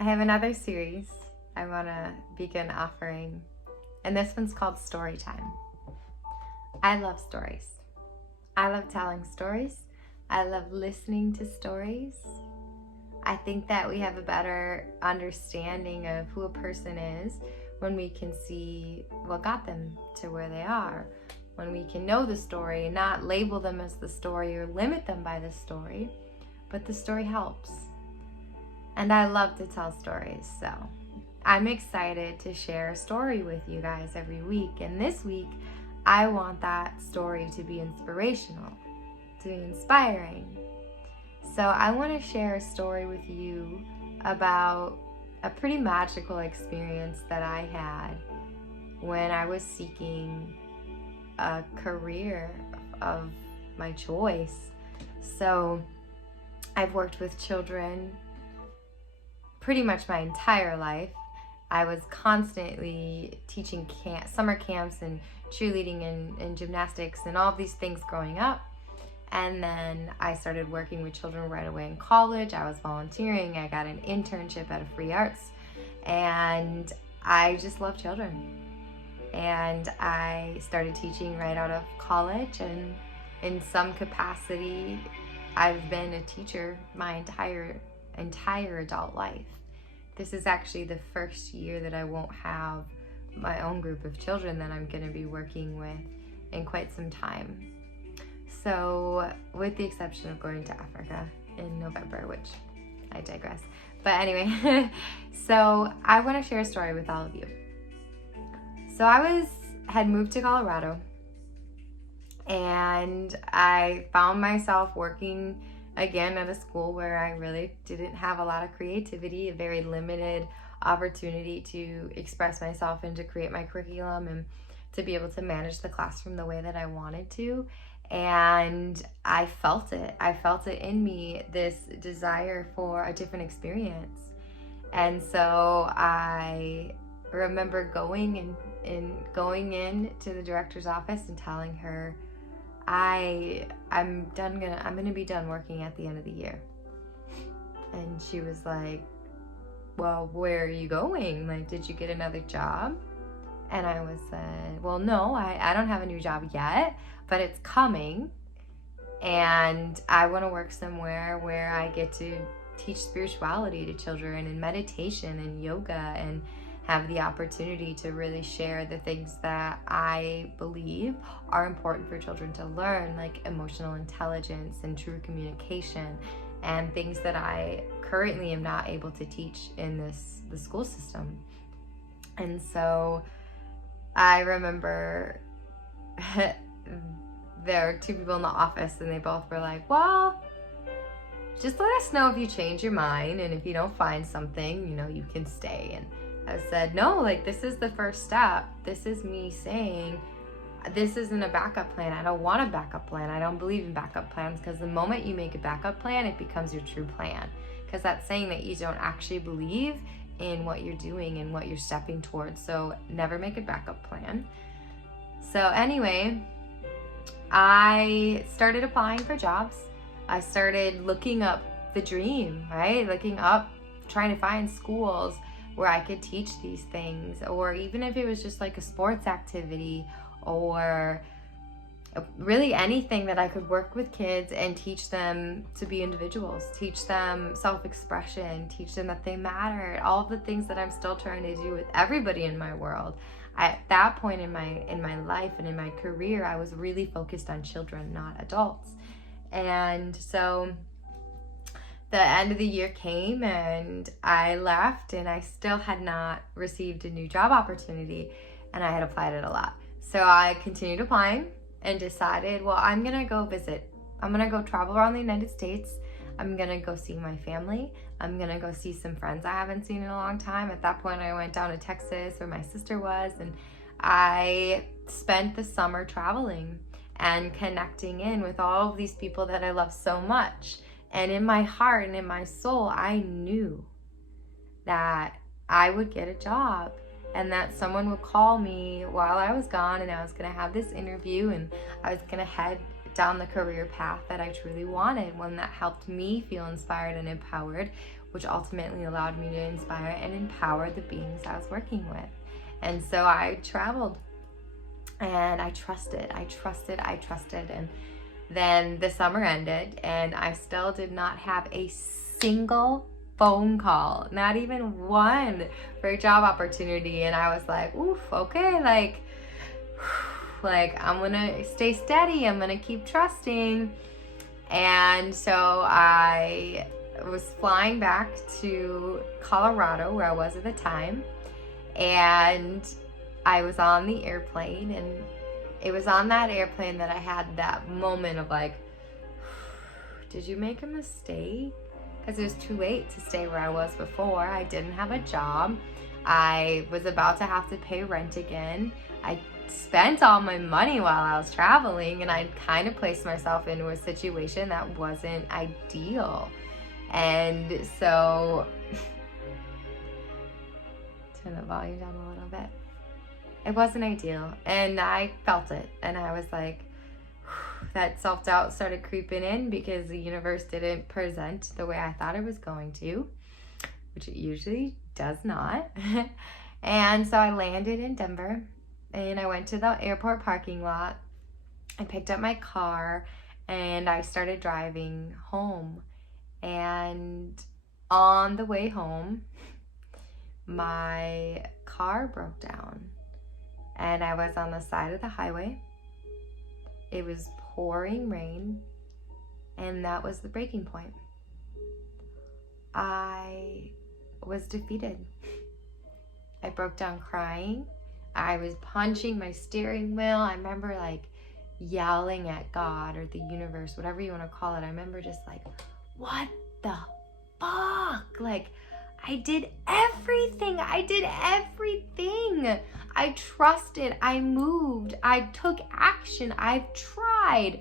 I have another series I want to begin offering, and this one's called Story Time. I love stories. I love telling stories. I love listening to stories. I think that we have a better understanding of who a person is when we can see what got them to where they are. When we can know the story and not label them as the story or limit them by the story, but the story helps. And I love to tell stories, so I'm excited to share a story with you guys every week. And this week, I want that story to be inspirational, to be inspiring. So I want to share a story with you about a pretty magical experience that I had when I was seeking a career of my choice. So I've worked with children pretty much my entire life. I was constantly teaching summer camps and cheerleading and gymnastics and all of these things growing up. And then I started working with children right away in college. I was volunteering. I got an internship at a free arts. And I just love children. And I started teaching right out of college. And in some capacity, I've been a teacher my entire adult life. This is actually the first year that I won't have my own group of children that I'm going to be working with in quite some time. So, with the exception of going to Africa in November, which I digress. But anyway, so I want to share a story with all of you. So I had moved to Colorado, and I found myself working again at a school where I really didn't have a lot of creativity, a very limited opportunity to express myself and to create my curriculum and to be able to manage the classroom the way that I wanted to. And I felt it in me, this desire for a different experience. And so I remember going in to the director's office and telling her, I'm gonna be done working at the end of the year. And she was like, well, where are you going? Like, did you get another job? And I was said, well, no, I don't have a new job yet, but it's coming. And I want to work somewhere where I get to teach spirituality to children and meditation and yoga and have the opportunity to really share the things that I believe are important for children to learn, like emotional intelligence and true communication, and things that I currently am not able to teach in the school system. And so I remember there were two people in the office, and they both were like, well, just let us know if you change your mind, and if you don't find something, you can stay. And I said, no, like, this is the first step. This is me saying, this isn't a backup plan. I don't want a backup plan. I don't believe in backup plans, because the moment you make a backup plan, it becomes your true plan. Because that's saying that you don't actually believe in what you're doing and what you're stepping towards. So never make a backup plan. So anyway, I started applying for jobs. I started looking up the dream, right? Looking up, trying to find schools where I could teach these things, or even if it was just like a sports activity, or really anything that I could work with kids and teach them to be individuals, teach them self-expression, teach them that they matter, all of the things that I'm still trying to do with everybody in my world. At that point in my life and in my career, I was really focused on children, not adults. And so the end of the year came and I left, and I still had not received a new job opportunity, and I had applied it a lot. So I continued applying and decided, well, I'm gonna go visit. I'm gonna go travel around the United States. I'm gonna go see my family. I'm gonna go see some friends I haven't seen in a long time. At that point, I went down to Texas where my sister was, and I spent the summer traveling and connecting in with all of these people that I love so much. And in my heart and in my soul, I knew that I would get a job and that someone would call me while I was gone, and I was going to have this interview, and I was going to head down the career path that I truly wanted, one that helped me feel inspired and empowered, which ultimately allowed me to inspire and empower the beings I was working with. And so I traveled, and I trusted. And then the summer ended, and I still did not have a single phone call, not even one, for a job opportunity. And I was like, oof, okay, like I'm gonna stay steady, I'm gonna keep trusting. And so I was flying back to Colorado, where I was at the time, and I was on the airplane, and it was on that airplane that I had that moment of like, did you make a mistake? Because it was too late to stay where I was before. I didn't have a job. I was about to have to pay rent again. I spent all my money while I was traveling, and I kind of placed myself into a situation that wasn't ideal. And so, turn the volume down a little bit. It wasn't ideal, and I felt it, and I was like, that self-doubt started creeping in because the universe didn't present the way I thought it was going to, which it usually does not. And so I landed in Denver, and I went to the airport parking lot. I picked up my car, and I started driving home. And on the way home, my car broke down, and I was on the side of the highway. It was pouring rain, and that was the breaking point. I was defeated. I broke down crying. I was punching my steering wheel. I remember like yelling at God or the universe, whatever you want to call it. I remember just like, what the fuck? Like, I did everything. I trusted. I moved. I took action. I've tried.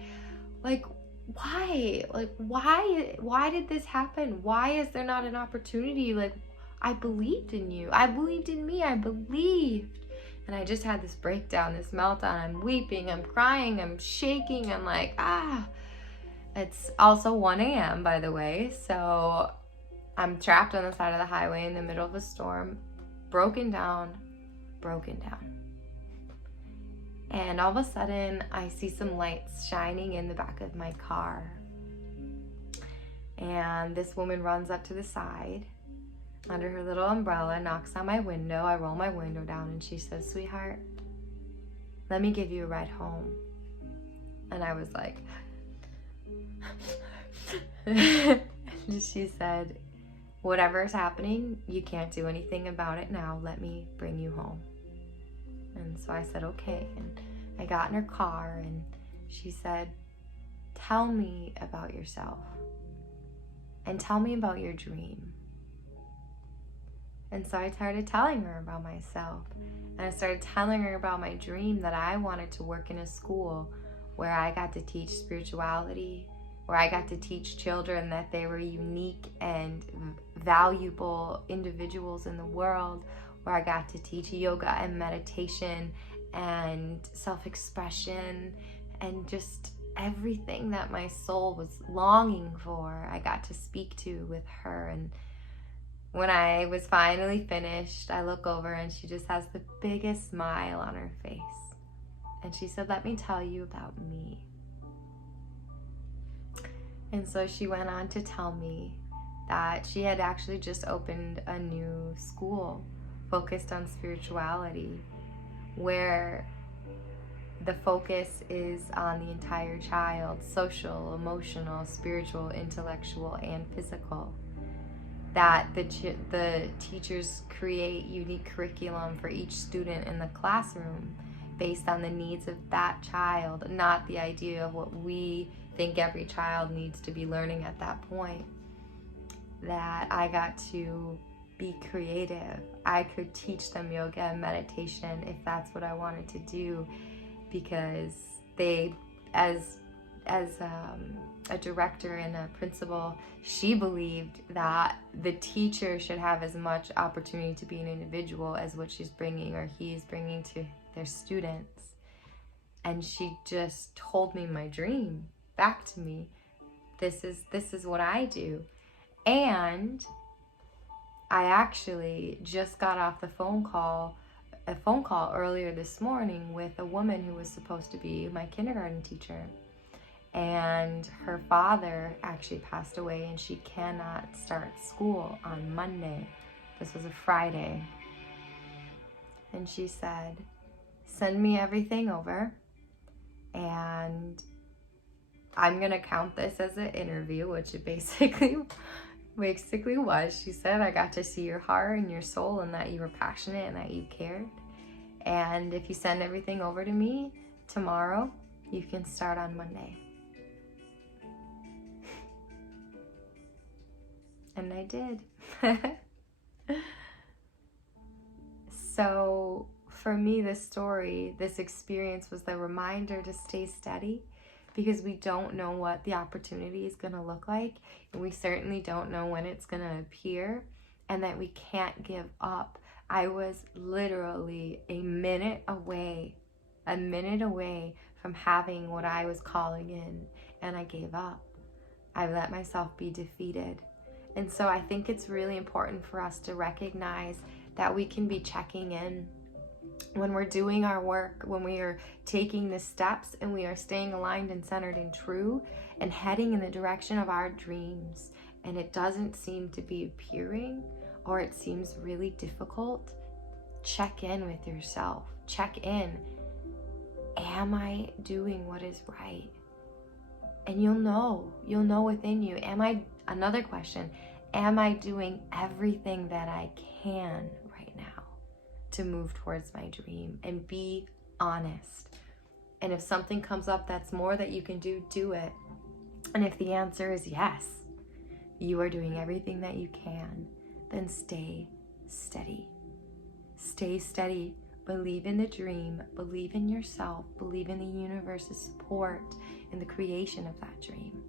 Like, why? Like, why did this happen? Why is there not an opportunity? Like, I believed in you. I believed in me. I believed. And I just had this breakdown, this meltdown. I'm weeping. I'm crying. I'm shaking. I'm like, It's also 1 a.m., by the way. So I'm trapped on the side of the highway in the middle of a storm, broken down. And all of a sudden, I see some lights shining in the back of my car. And this woman runs up to the side under her little umbrella, knocks on my window. I roll my window down, and she says, sweetheart, let me give you a ride home. And I was like, she said, whatever's happening, you can't do anything about it now. Let me bring you home. And so I said, okay. And I got in her car, and she said, tell me about yourself, and tell me about your dream. And so I started telling her about myself, and I started telling her about my dream that I wanted to work in a school where I got to teach spirituality, where I got to teach children that they were unique and valuable individuals in the world, where I got to teach yoga and meditation and self-expression and just everything that my soul was longing for. I got to speak to with her. And when I was finally finished, I look over, and she just has the biggest smile on her face. And she said, let me tell you about me. And so she went on to tell me that she had actually just opened a new school focused on spirituality, where the focus is on the entire child, social, emotional, spiritual, intellectual, and physical. That the teachers create unique curriculum for each student in the classroom based on the needs of that child, not the idea of what we think every child needs to be learning at that point. That I got to be creative. I could teach them yoga and meditation if that's what I wanted to do, because they, as a director and a principal, she believed that the teacher should have as much opportunity to be an individual as what she's bringing or he's bringing to their students. And she just told me my dream back to me. This is what I do. And I actually just got off a phone call earlier this morning with a woman who was supposed to be my kindergarten teacher. And her father actually passed away, and she cannot start school on Monday. This was a Friday. And she said, send me everything over, and I'm going to count this as an interview, which it basically was. She said, I got to see your heart and your soul, and that you were passionate and that you cared. And if you send everything over to me tomorrow, you can start on Monday. And I did. So for me, this experience was the reminder to stay steady, because we don't know what the opportunity is going to look like, and we certainly don't know when it's going to appear, and that we can't give up. I was literally a minute away from having what I was calling in, and I gave up. I let myself be defeated. And so I think it's really important for us to recognize that we can be checking in when we're doing our work, when we are taking the steps and we are staying aligned and centered and true and heading in the direction of our dreams, and it doesn't seem to be appearing, or it seems really difficult. Check in with yourself. Check in. Am I doing what is right? And you'll know within you. Another question, am I doing everything that I can right now to move towards my dream? And be honest. And if something comes up that's more that you can do, do it. And if the answer is yes, you are doing everything that you can, then stay steady. Stay steady. Believe in the dream. Believe in yourself. Believe in the universe's support in the creation of that dream.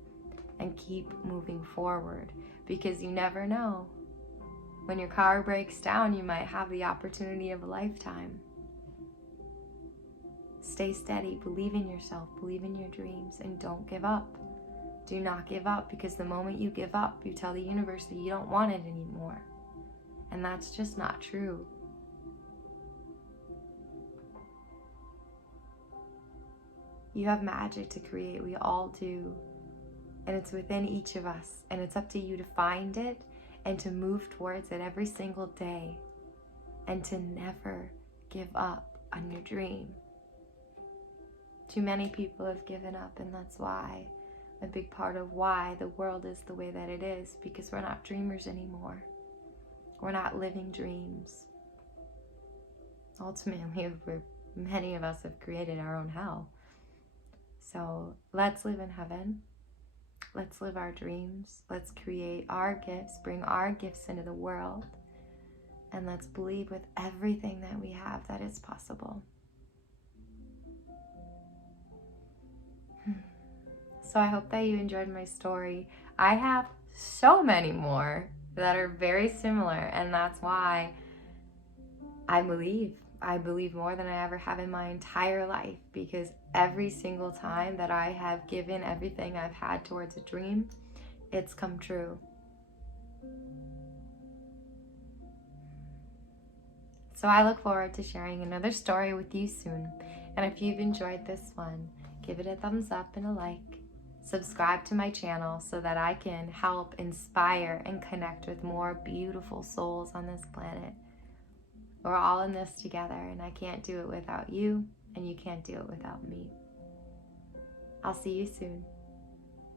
And keep moving forward, because you never know. When your car breaks down, you might have the opportunity of a lifetime. Stay steady. Believe in yourself. Believe in your dreams, and don't give up. Do not give up, because the moment you give up, you tell the universe that you don't want it anymore. And that's just not true. You have magic to create. We all do. And it's within each of us. And it's up to you to find it and to move towards it every single day. And to never give up on your dream. Too many people have given up, and that's why, a big part of why the world is the way that it is, because we're not dreamers anymore. We're not living dreams. Ultimately, many of us have created our own hell. So let's live in heaven. Let's live our dreams. Let's create our gifts, bring our gifts into the world. And let's believe with everything that we have that it's possible. So I hope that you enjoyed my story. I have so many more that are very similar, and that's why I believe more than I ever have in my entire life, because every single time that I have given everything I've had towards a dream, it's come true. So I look forward to sharing another story with you soon. And if you've enjoyed this one, give it a thumbs up and a like. Subscribe to my channel so that I can help inspire and connect with more beautiful souls on this planet. We're all in this together, and I can't do it without you, and you can't do it without me. I'll see you soon.